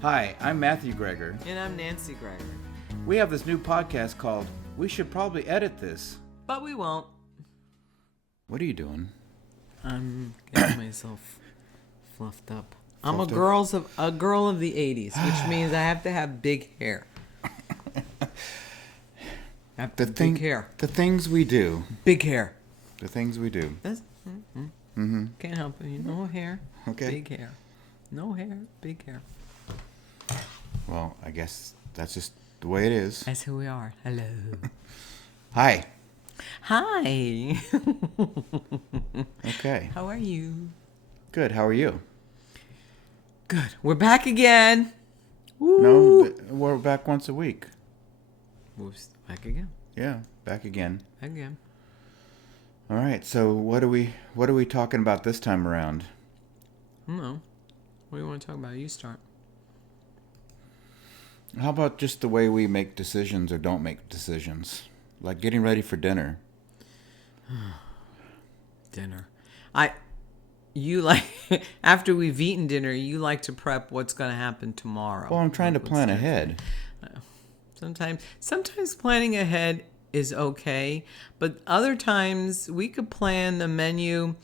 Hi, I'm Matthew Greger. And I'm Nancy Greger. We have this new podcast called We Should Probably Edit This. But we won't. What are you doing? I'm getting myself fluffed up. I'm a Fluffed girl of the 80s, which means I have to have big hair. Big hair. The things we do. Big hair. The things we do. That's, Can't help it. No hair. Okay. Big hair. No hair. Big hair. Well, I guess that's just the way it is. That's who we are. Hello. Hi. Hi. Okay. How are you? Good. How are you? Good. We're back again. Woo. No, we're back once a week. We're back again. Yeah, back again. Again. All right. So what are we talking about this time around? No. What do you want to talk about? You start. How about just the way we make decisions or don't make decisions? Like getting ready for dinner. Dinner. You like, after we've eaten dinner, you like to prep what's going to happen tomorrow. Well, I'm trying to plan ahead. Sometimes planning ahead is okay, but other times we could plan the menu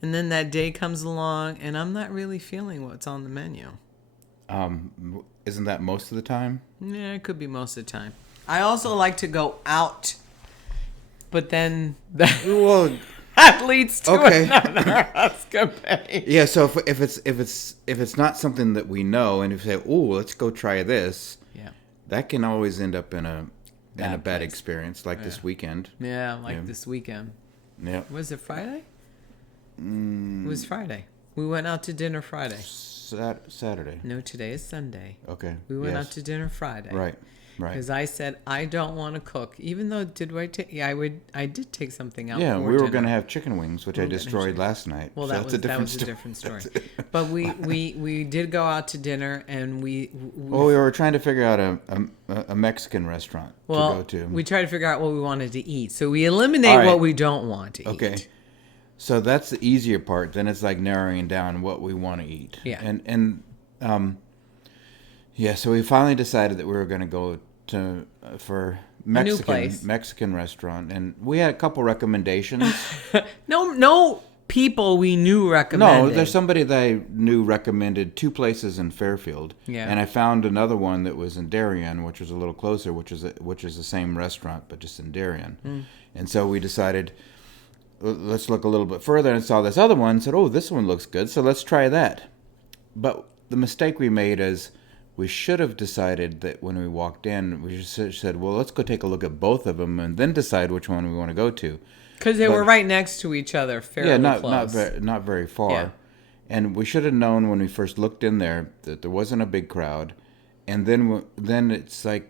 and then that day comes along and I'm not really feeling what's on the menu. Isn't that most of the time? Yeah, it could be most of the time. I also like to go out, but then that leads to another escapade. Yeah, so if it's not something that we know, and if you say, "Oh, let's go try this," yeah, that can always end up in a bad experience, like this weekend. Yeah, this weekend. Yeah. Was it Friday? It was Friday. We went out to dinner Friday. Saturday. No, today is Sunday. Okay. We went out to dinner Friday. Right. Because I said I don't want to cook, even though I did take something out. Yeah, for we were dinner. going to have chicken wings, which I destroyed last night. Well, so that was a different story. But we did go out to dinner, and we were trying to figure out a Mexican restaurant to go to. We tried to figure out what we wanted to eat, so we eliminate what we don't want to eat. Okay. So that's the easier part. Then it's like narrowing down what we want to eat. Yeah. So we finally decided that we were going to go to for Mexican restaurant, and we had a couple recommendations. No people we knew recommended. No, there's somebody that I knew recommended two places in Fairfield. Yeah. And I found another one that was in Darien, which was a little closer, which is the same restaurant but just in Darien. And so we decided, let's look a little bit further, and saw this other one and said, oh, this one looks good, so let's try that. But the mistake we made is we should have decided that when we walked in, we just said, well, let's go take a look at both of them and then decide which one we want to go to. Because they were right next to each other, fairly close. Not very far. Yeah. And we should have known when we first looked in there that there wasn't a big crowd. And then it's like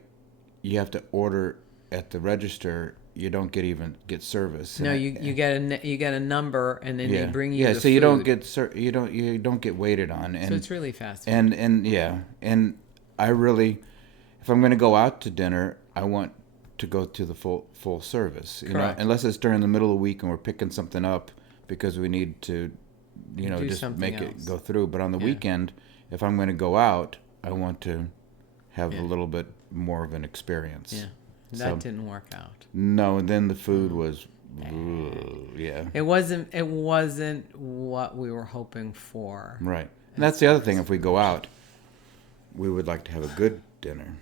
you have to order at the register. You don't get service. No, you get a number, and then they bring you the so food. you don't get waited on. And so it's really fast. And I really, if I'm going to go out to dinner, I want to go to the full service. Correct. Unless it's during the middle of the week and we're picking something up because we need to, Do just make else. it go through. But on the weekend, if I'm going to go out, I want to have a little bit more of an experience. Yeah. That didn't work out. No, and then the food was, It wasn't what we were hoping for. Right. And that's the other thing. If we go out, we would like to have a good dinner.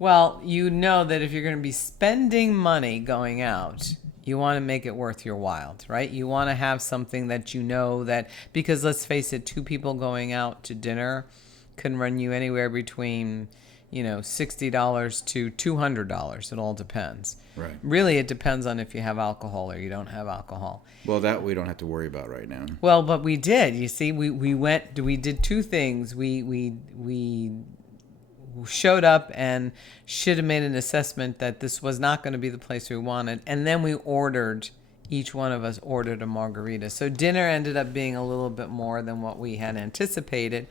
Well, you know that if you're going to be spending money going out, you want to make it worth your while, right? You want to have something that you know that, because let's face it, two people going out to dinner can run you anywhere between $60 to $200. It all depends. Right. Really, it depends on if you have alcohol or you don't have alcohol. Well, that we don't have to worry about right now. Well, but we did. You see, we did two things. We showed up and should have made an assessment that this was not going to be the place we wanted, and then each one of us ordered a margarita. So dinner ended up being a little bit more than what we had anticipated.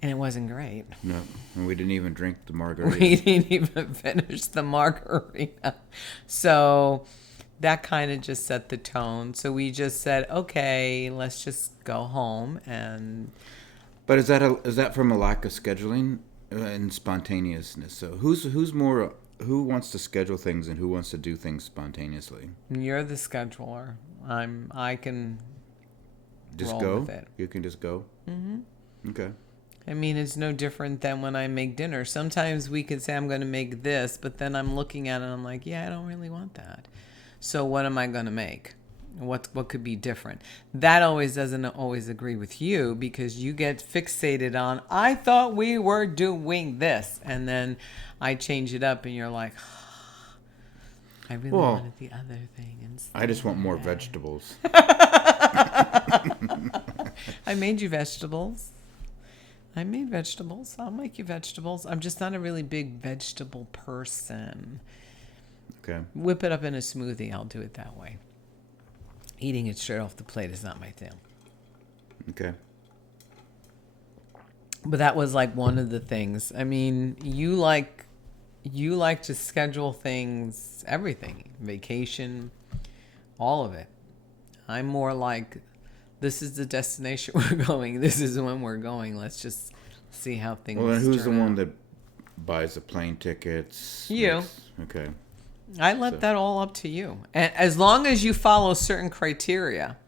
And it wasn't great. No, and we didn't even drink the margarita. We didn't even finish the margarita. So that kind of just set the tone. So we just said, okay, let's just go home. And But is that from a lack of scheduling and spontaneousness? So who wants to schedule things and who wants to do things spontaneously? You're the scheduler. I can Just roll go. with it. You can just go. Mm-hmm. Okay. I mean, it's no different than when I make dinner. Sometimes we could say I'm going to make this, but then I'm looking at it and I'm like, yeah, I don't really want that. So what am I going to make? What could be different? That always doesn't always agree with you because you get fixated on, I thought we were doing this. And then I change it up and you're like, I really wanted the other thing instead. I just want more vegetables. I made you vegetables. I made vegetables. I'll make you vegetables. I'm just not a really big vegetable person. Okay. Whip it up in a smoothie. I'll do it that way. Eating it straight off the plate is not my thing. Okay. But that was like one of the things. I mean, you like to schedule things, everything, vacation, all of it. I'm more like, this is the destination we're going. This is when we're going. Let's just see how things. Well, then who's the turn one out. that buys the plane tickets? You. Okay. I left that all up to you. And as long as you follow certain criteria,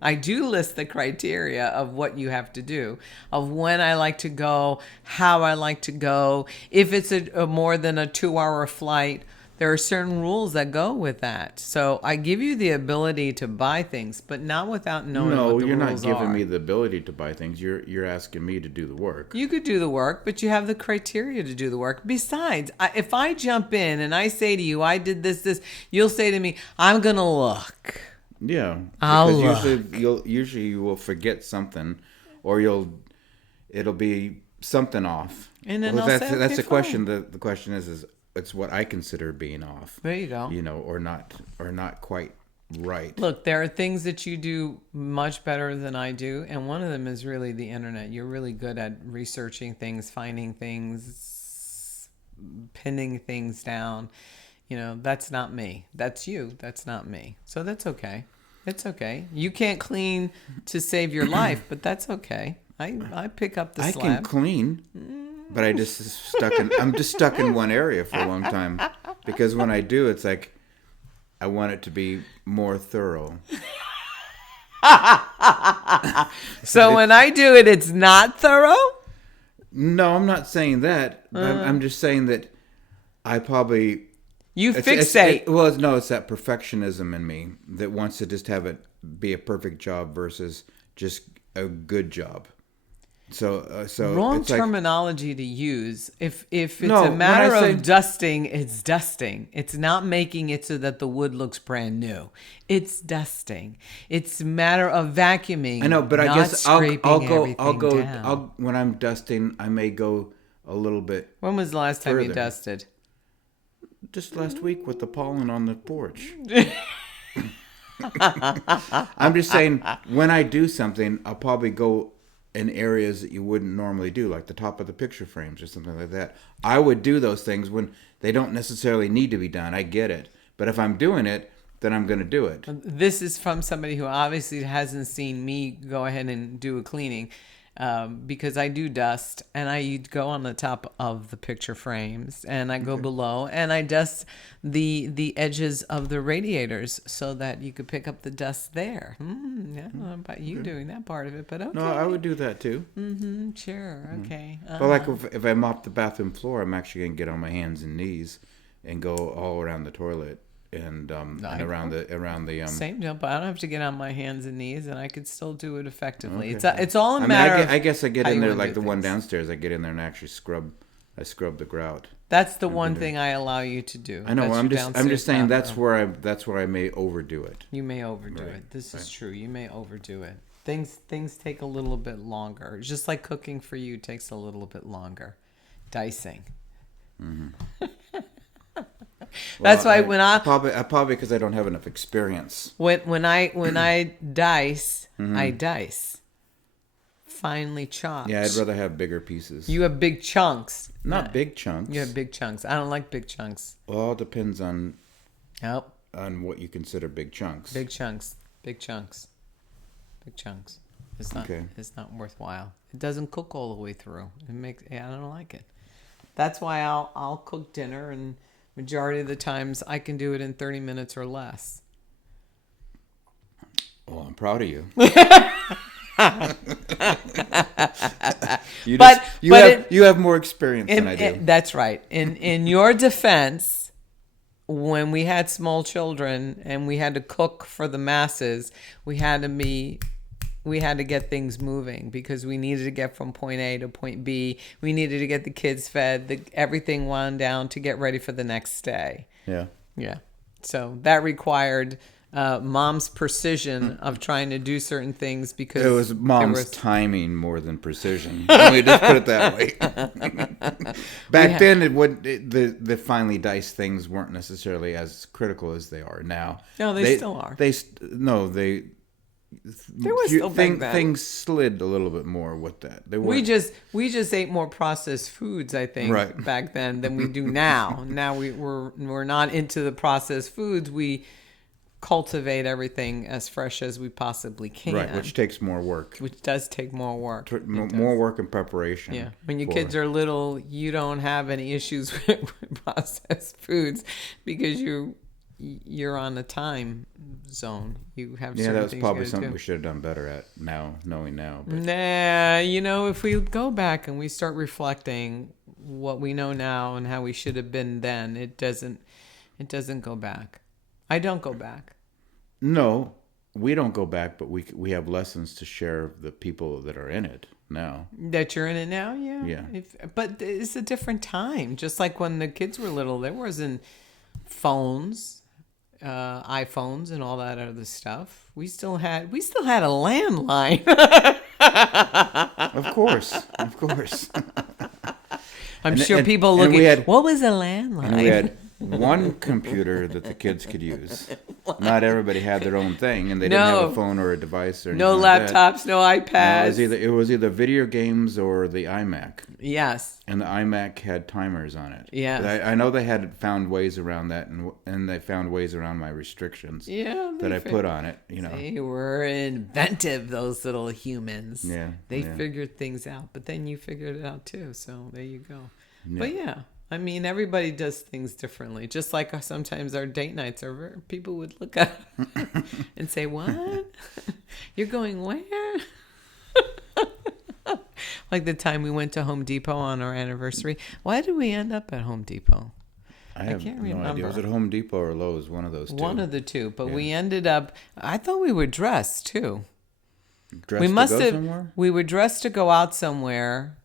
I do list the criteria of what you have to do, of when I like to go, how I like to go. If it's a more than a 2-hour flight, there are certain rules that go with that. So I give you the ability to buy things, but not without knowing what the you're not rules giving are. me the ability to buy things. You're asking me to do the work. You could do the work, but you have the criteria to do the work. Besides, if I jump in and I say to you, I did this, you'll say to me, I'm going to look. Yeah. I'll Because usually you will forget something, or it'll be something off. And then Well, I'll that's say, that's okay, the question. fine. The question is it's what I consider being off. There you go. Or not quite right. Look, there are things that you do much better than I do, and one of them is really the internet. You're really good at researching things, finding things, pinning things down. That's not me. That's you. That's not me. So that's okay. It's okay. You can't clean to save your life, but that's okay. I pick up the I slab. can clean, but I'm just stuck in one area for a long time, because when I do, it's like I want it to be more thorough. So when I do it, it's not thorough? No, I'm not saying that. I'm just saying that I probably You fixate. It's that perfectionism in me that wants to just have it be a perfect job versus just a good job. So Wrong it's like, terminology to use. If it's No, a matter when I of say- dusting, it's dusting. It's not making it so that the wood looks brand new. It's dusting. It's a matter of vacuuming. I know, but I not guess I'll scraping go. everything down. When I'm dusting, I may go a little bit. When was the last time you further. dusted? Just last week with the pollen on the porch. I'm just saying, when I do something, I'll probably go in areas that you wouldn't normally do, like the top of the picture frames or something like that. I would do those things when they don't necessarily need to be done. I get it. But if I'm doing it, then I'm going to do it. This is from somebody who obviously hasn't seen me go ahead and do a cleaning, because I do dust, and I go on the top of the picture frames, and I go below, and I dust the edges of the radiators so that you could pick up the dust there. I don't know about you doing that part of it, but okay. No, I would do that too. Sure, okay. But like if I mop the bathroom floor, I'm actually going to get on my hands and knees and go all around the toilet and around the Same deal, but I don't have to get on my hands and knees, and I could still do it effectively. Okay. It's all a matter of I guess I get how in you there wanna like do the one things. downstairs. I get in there and actually scrub the grout. That's the one thing I allow you to do. I know. That's I'm your just downstairs saying bathroom. that's where I may overdo it. You may overdo it. This is true. You may overdo it. Things take a little bit longer. Just like cooking for you takes a little bit longer. Dicing. That's why when I probably because I don't have enough experience. when I dice, Mm-hmm. I dice. Finely chopped. Yeah, I'd rather have bigger pieces. You have big chunks. Not big chunks. You have big chunks. I don't like big chunks. Well, it depends on Nope. what you consider big chunks. Big chunks. Big chunks. Big chunks. Okay. It's not worthwhile. It doesn't cook all the way through. I don't like it. That's why I'll cook dinner, and majority of the times I can do it in 30 minutes or less. Well, I'm proud of you. You have more experience than I do. That's right. In your defense, when we had small children and we had to cook for the masses, we had to get things moving because we needed to get from point A to point B. We needed to get the kids fed, everything wound down to get ready for the next day. Yeah. Yeah. So that required mom's precision of trying to do certain things because it was mom's timing more than precision. Let me just put it that way. Back then, the finely diced things weren't necessarily as critical as they are now. No, they still are. There was still things slid a little bit more with that. We just ate more processed foods, I think, right. back then than we do now. Now we're not into the processed foods. We cultivate everything as fresh as we possibly can. Right, which takes more work. Which does take more work. More work and preparation. Yeah. When your kids are little, you don't have any issues with processed foods because you're on a time zone. You have that was probably something we should have done better at now, knowing now. But. Nah, if we go back and we start reflecting what we know now and how we should have been then, it doesn't go back. I don't go back. No, we don't go back, but we have lessons to share with the people that are in it now. That you're in it now, yeah. Yeah. But it's a different time. Just like when the kids were little, there wasn't phones, iPhones, and all that other stuff. We still had a landline. Of course. I'm sure people looking. What was a landline? And we had one computer that the kids could use. Not everybody had their own thing, and they didn't have a phone or a device or anything. No laptops, no iPads. No, it was either video games or the iMac. Yes. And the iMac had timers on it. Yeah. I know they had found ways around that, and they found ways around my restrictions. Yeah. That I put on it. They were inventive, those little humans. Yeah. They figured things out, but then you figured it out too. So there you go. Yeah. But yeah. I mean, everybody does things differently. Just like sometimes our date nights are, people would look up and say, "What? You're going where?" Like the time we went to Home Depot on our anniversary. Why did we end up at Home Depot? I can't remember. Idea. Was it Home Depot or Lowe's? One of those two. One of the two. But we ended up, I thought we were dressed too. Somewhere? We were dressed to go out somewhere.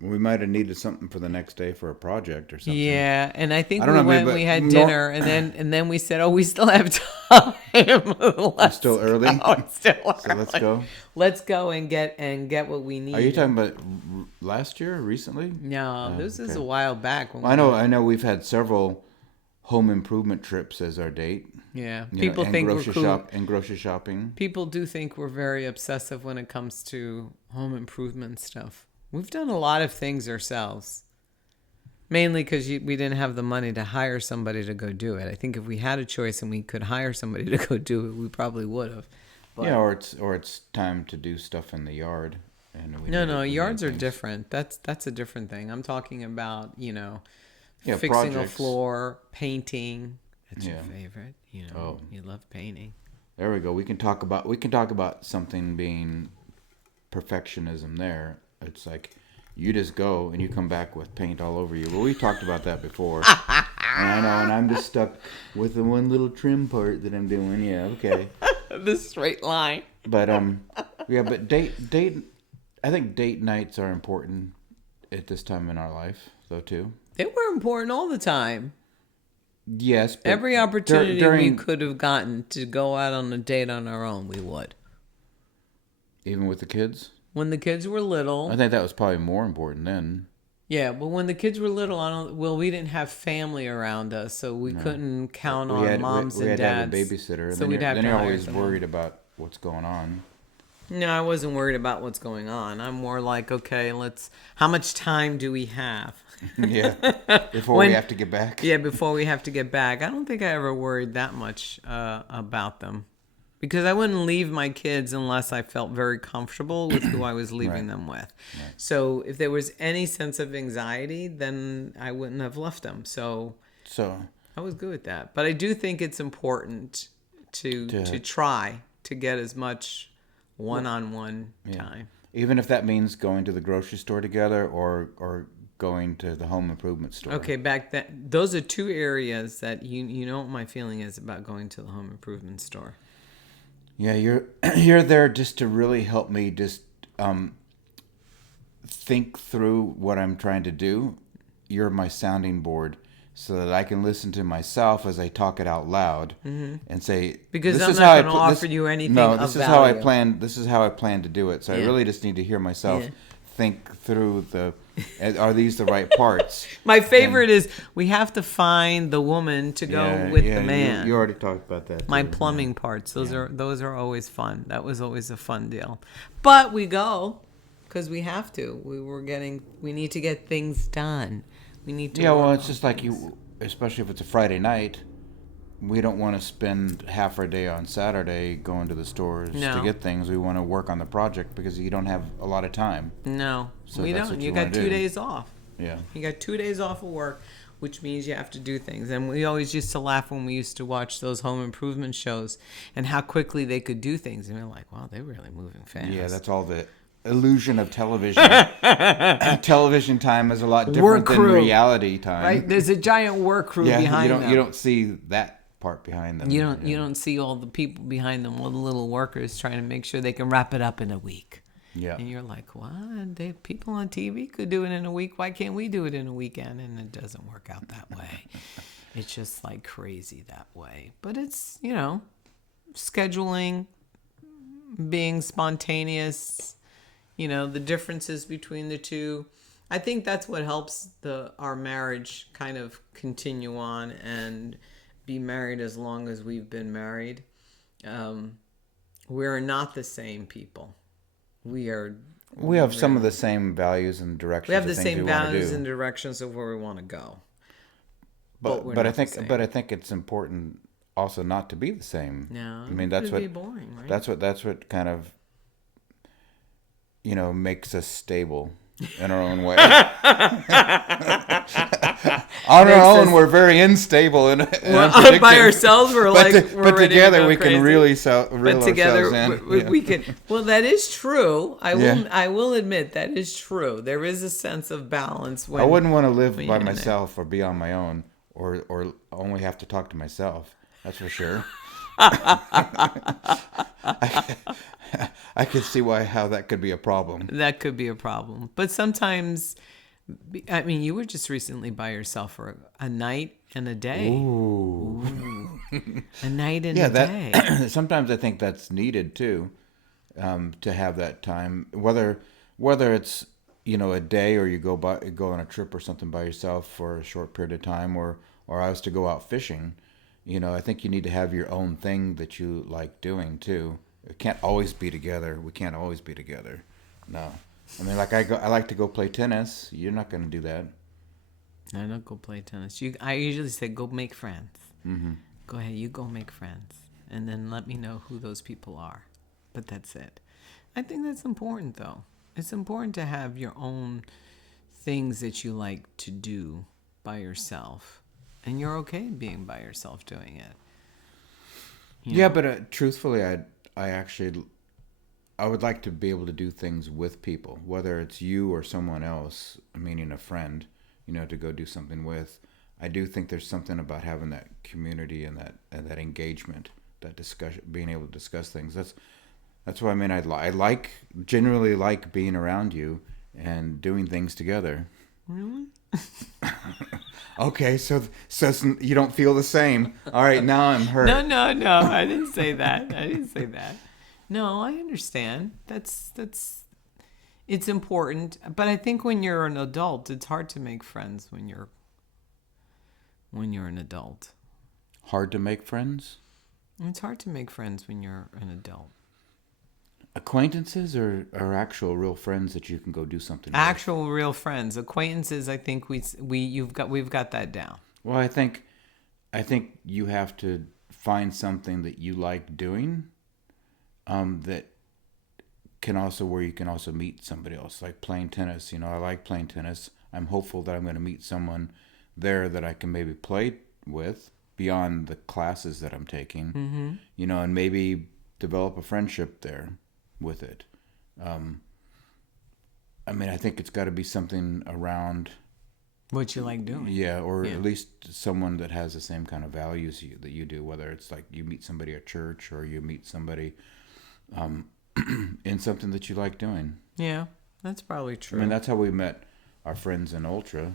We might have needed something for the next day for a project or something. Yeah, and I think we had dinner, and then we said, "Oh, we still have time. It's still early. It's still early. So let's go. Let's go and get what we need." Are you talking about last year or recently? No, this is a while back. I know. We've had several home improvement trips as our date. Yeah, people think we're cool. And grocery shopping. People do think we're very obsessive when it comes to home improvement stuff. We've done a lot of things ourselves, mainly because we didn't have the money to hire somebody to go do it. I think if we had a choice and we could hire somebody to go do it, we probably would have. But, or it's time to do stuff in the yard. Yards are different. That's a different thing. I'm talking about fixing projects. a floor, painting. That's your favorite. You love painting. There we go. We can talk about something being perfectionism there. It's like you just go and you come back with paint all over you. Well, we've talked about that before. And I know, and I'm just stuck with the one little trim part that I'm doing. Yeah, okay. The straight line. But but date. I think date nights are important at this time in our life, though, too. They were important all the time. Yes. But every opportunity we could have gotten to go out on a date on our own, we would. Even with the kids? When the kids were little. I think that was probably more important then. Yeah, but when the kids were little, we didn't have family around us, so we couldn't count on moms and dads. We had to have a babysitter. So we'd have to hire you're always someone. worried about what's going on. No, I wasn't worried about what's going on. I'm more like, okay, how much time do we have? Yeah, before we have to get back. Yeah, before we have to get back. I don't think I ever worried that much about them. Because I wouldn't leave my kids unless I felt very comfortable with who I was leaving them with. Right. So if there was any sense of anxiety, then I wouldn't have left them. So I was good with that. But I do think it's important to try to get as much one-on-one time. Even if that means going to the grocery store together or going to the home improvement store. Okay, those are two areas that you know what my feeling is about going to the home improvement store. Yeah, you're there just to really help me just think through what I'm trying to do. You're my sounding board, so that I can listen to myself as I talk it out loud and say, because I'm not going to offer you anything. No, this is how I plan. This is how I plan to do it. So I really just need to hear myself think through are these the right parts? My favorite is we have to find the woman to go with the man. You already talked about that. My plumbing parts. Those are always fun. That was always a fun deal. But we go because we have to. We need to get things done. We need to. Yeah, well, it's just like especially if it's a Friday night. We don't want to spend half our day on Saturday going to the stores to get things. We want to work on the project because you don't have a lot of time. No, so we don't. You got 2 days off. Yeah. You got 2 days off of work, which means you have to do things. And we always used to laugh when we used to watch those home improvement shows and how quickly they could do things. And we're like, wow, they're really moving fast. Yeah, that's all the illusion of television. Television time is a lot different than reality time. Right? There's a giant work crew behind them. You don't see that part behind them. You don't see all the people behind them, all the little workers trying to make sure they can wrap it up in a week. Yeah. And you're like, what? People on TV could do it in a week. Why can't we do it in a weekend? And it doesn't work out that way. It's just like crazy that way. But it's, scheduling, being spontaneous, the differences between the two. I think that's what helps our marriage kind of continue on and be married as long as we've been married. We're not the same people. We have some of the same values and directions. We have the same values and directions of where we want to go. But I think it's important also not to be the same. No, I mean that's what be boring, right? That's what kind of makes us stable in our own way. On our own, we're very unstable and by ourselves, but together we can really reel together ourselves in. We can. Well, that is true. I will admit that is true. There is a sense of balance. I wouldn't want to live by myself or be on my own or only have to talk to myself. That's for sure. I could see how that could be a problem. That could be a problem. But sometimes, I mean, you were just recently by yourself for a night and a day. Ooh. A night and a day. Sometimes I think that's needed too, to have that time. Whether it's a day or you go on a trip or something by yourself for a short period of time, or I was to go out fishing. I think you need to have your own thing that you like doing too. It can't always be together. We can't always be together. No. I mean, like I like to go play tennis. You're not going to do that. I don't go play tennis. I usually say go make friends. Mm-hmm. Go ahead, you go make friends. And then let me know who those people are. But that's it. I think that's important, though. It's important to have your own things that you like to do by yourself. And you're okay being by yourself doing it. Yeah, but truthfully, I would like to be able to do things with people, whether it's you or someone else, meaning a friend, to go do something with. I do think there's something about having that community and that engagement, that discussion, being able to discuss things. That's what I mean. I generally like being around you and doing things together. Really? Okay, so you don't feel the same. All right, now I'm hurt. No. I didn't say that. No, I understand. That's it's important, but I think when you're an adult, it's hard to make friends when you're an adult. Hard to make friends? It's hard to make friends when you're an adult. Acquaintances or actual real friends that you can go do something with? Actual real friends. Acquaintances, I think we've got that down. Well, I think you have to find something that you like doing that can also where you can also meet somebody else, like playing tennis. I like playing tennis. I'm hopeful that I'm going to meet someone there that I can maybe play with beyond the classes that I'm taking. And maybe develop a friendship there with it. I think it's got to be something around what you like doing. Yeah, or at least someone that has the same kind of values that you do, whether it's like you meet somebody at church or you meet somebody in something that you like doing. Yeah, that's probably true. That's how we met our friends in Ultra.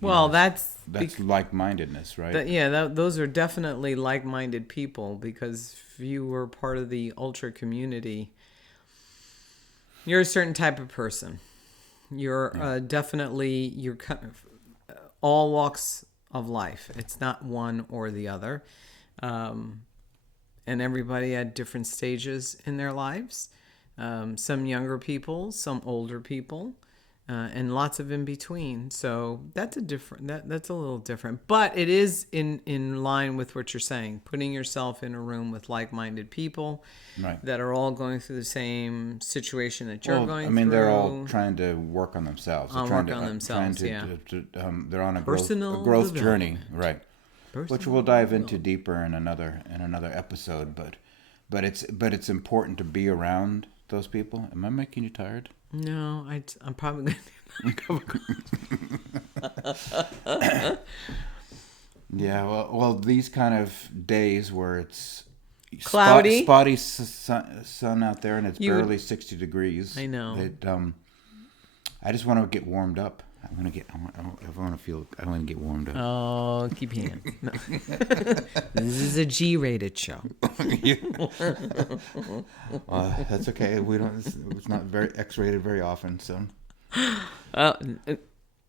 Well, that's like-mindedness, right? Those are definitely like-minded people, because if you were part of the Ultra community, you're a certain type of person. You're definitely, you're kind of all walks of life. It's not one or the other. And everybody at different stages in their lives. Some younger people, some older people, and lots of in between. So that's that's a little different. But it is in line with what you're saying. Putting yourself in a room with like-minded people that are all going through the same situation that you're going through. They're all trying to work on themselves. They're they're on a growth journey, right? Which we'll dive into deeper in another episode. But it's important to be around those people. Am I making you tired? No, I'm probably going to. Yeah, well, these kind of days where it's cloudy, spotty sun out there, and it's barely 60 degrees. I know. I just want to get warmed up. I want to get warmed up. Oh, keep your hands. No. This is a G-rated show. That's okay. It's not very X-rated very often, so.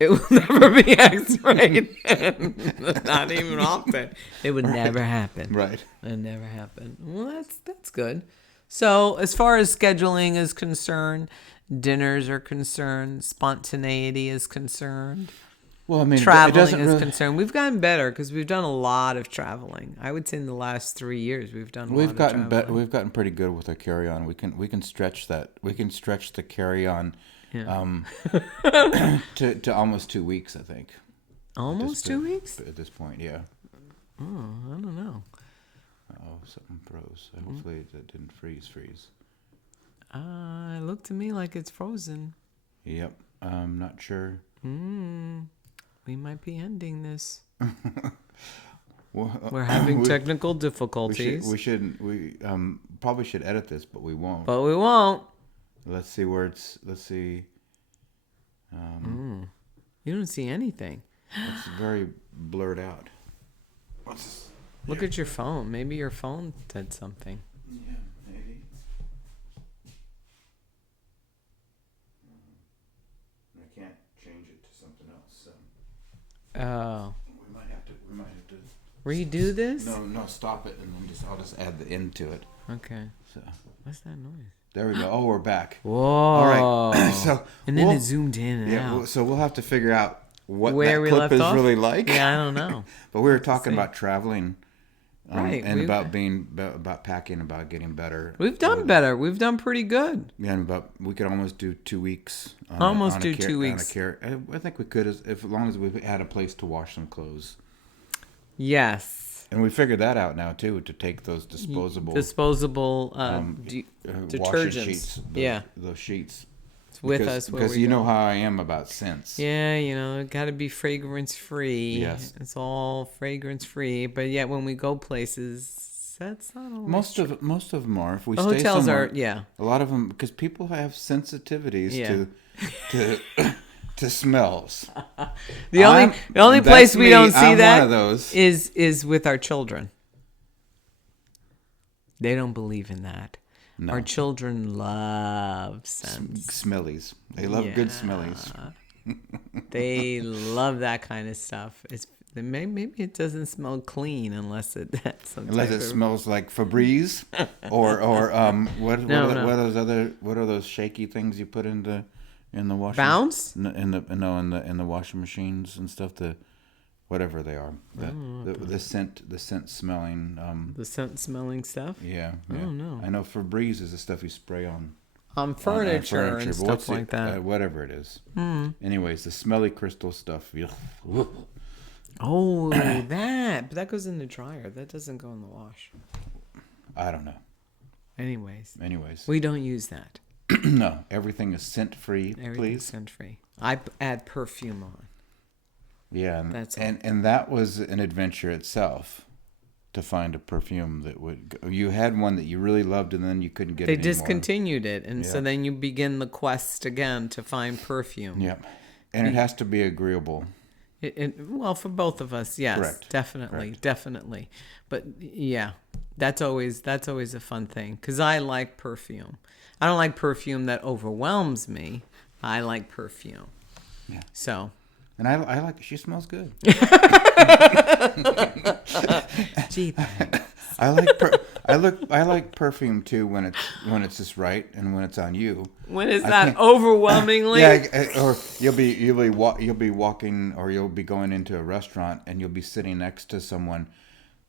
It will never be X-rated. Not even often. It would never happen. Right. It would never happen. Well, that's good. So, as far as scheduling is concerned, dinners are concerned, spontaneity is concerned. Well, traveling is concerned. We've gotten better because we've done a lot of traveling. I would say in the last 3 years we've done. We've gotten pretty good with our carry-on. We can stretch that. We can stretch the carry-on to almost 2 weeks, I think. Almost 2 weeks at this point, yeah. Oh, I don't know. Oh, something froze. Hopefully it didn't freeze. It looked to me like it's frozen. Yep. I'm not sure. We might be ending this. Well, we're having technical difficulties. We probably should edit this, but we won't. Let's see. You don't see anything. It's very blurred out. Look at your phone. Maybe your phone did something. Yeah, maybe. I can't change it to something else. So. Oh. We might have to redo this? No, stop it, and then I'll just add the end to it. Okay. So. What's that noise? There we go. Oh, we're back. Whoa. All right. And then it zoomed in and out. So we'll have to figure out what where that we clip left is off? really like. Yeah, I don't know. But we were talking about traveling. Right. And about packing, about getting better. We've done better. We've done pretty good. Yeah, but we could almost do 2 weeks. 2 weeks. I think we could, as long as we had a place to wash some clothes. Yes. And we figured that out now too, to take those disposable detergents. Sheets, those sheets. It's with us because you know how I am about scents. Yeah, it got to be fragrance free. Yes, it's all fragrance free. But yet, when we go places, that's not always most of them are. If we the stay hotels somewhere, a lot of them, because people have sensitivities to smells. The only place we don't see I'm that one of those. is with our children. They don't believe in that. No. Our children love scents. Smellies. They love good smellies. They love that kind of stuff. Maybe it doesn't smell clean unless it smells like Febreze or what are those shaky things you put in the washing? Bounce? In the washing machines and stuff. whatever they are. The scent smelling. The scent smelling stuff. Yeah. Oh no. I know Febreze is the stuff you spray on Furniture and but stuff what's like that. whatever it is. Anyways, the smelly crystal stuff. Ugh. Oh, that. But that goes in the dryer. That doesn't go in the wash. I don't know. Anyways, We we don't use that. no, everything is scent free, Everything's please. scent free. I add perfume on. Yeah, That's all. and that was an adventure itself to find a perfume that would. You had one that you really loved, and then you couldn't get They it anymore. discontinued it, and so Yeah. then you begin the quest again to find perfume. Yep, and it has to be agreeable. Well, for both of us, yes, Correct. definitely. But yeah, that's always a fun thing because I like perfume. I don't like perfume that overwhelms me. I like perfume. Yeah. So. And I like. She smells good. Gee, thanks. I like perfume too when it's just right and when it's on you. When is that overwhelmingly? Yeah, or you'll be walking or you'll be going into a restaurant and you'll be sitting next to someone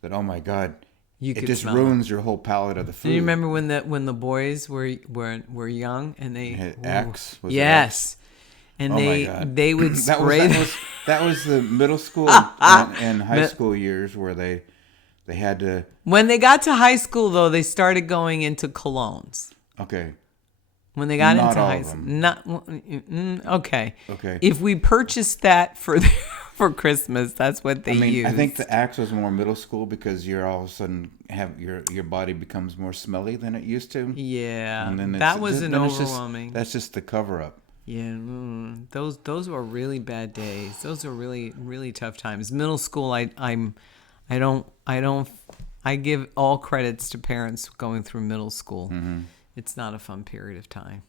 that, oh my God, You it could just smell ruins your whole palate of the food. Do you remember when the boys were young and they Had Axe? Was it yes, and Oh my God. they would spray. that was the middle school and high school years where they had to. When they got to high school, though, they started going into colognes. Okay. When they got Not into all high of school, them. not okay. Okay. If we purchased that for for Christmas, that's what they used. I think the Axe was more middle school because you're all of a sudden your body becomes more smelly than it used to. Yeah, And then that was an then it's overwhelming. That's just the cover up. Yeah, those were really bad days. Those were really tough times. Middle school, I give all credits to parents going through middle school. Mm-hmm. It's not a fun period of time.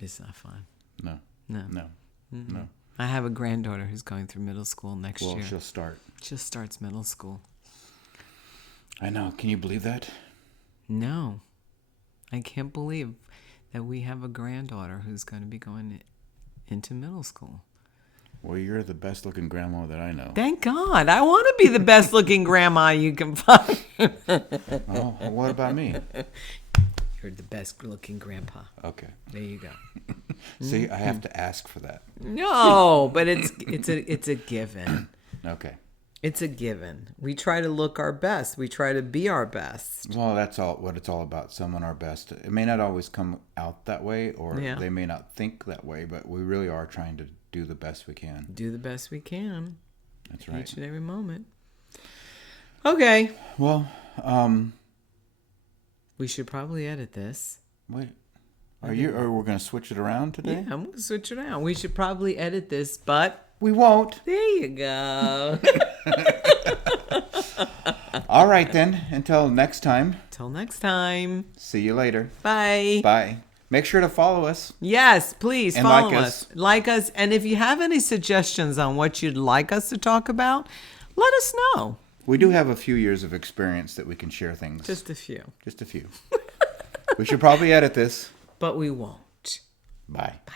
It's not fun. No. No. No. Mm-hmm. No. I have a granddaughter who's going through middle school next Well, year. she'll start. She just starts middle school. I know. Can you believe that? No, I can't believe that we have a granddaughter who's going to be going into middle school. Well, you're the best looking grandma that I know. Thank God. I want to be the best looking grandma you can find. Oh, what about me? You're the best looking grandpa. Okay. There you go. See, I have to ask for that. No, but it's a given. Okay. It's a given. We try to look our best. We try to be our best. Well, that's all what it's all about. Someone our best. It may not always come out that way, or Yeah. they may not think that way, but we really are trying to do the best we can. Do the best we can. That's right. Each and every moment. Okay. Well, We should probably edit this. wait. Are we going to switch it around today? Yeah, I'm going to switch it out. We should probably edit this, but We won't. there you go. All right then. Until next time. Till next time. See you later. Bye. Bye. Make sure to follow us. Yes, please And follow like us. us. Like us. And if you have any suggestions on what you'd like us to talk about, let us know. We do have a few years of experience that we can share things. Just a few. Just a few. We should probably edit this. But we won't. Bye. Bye.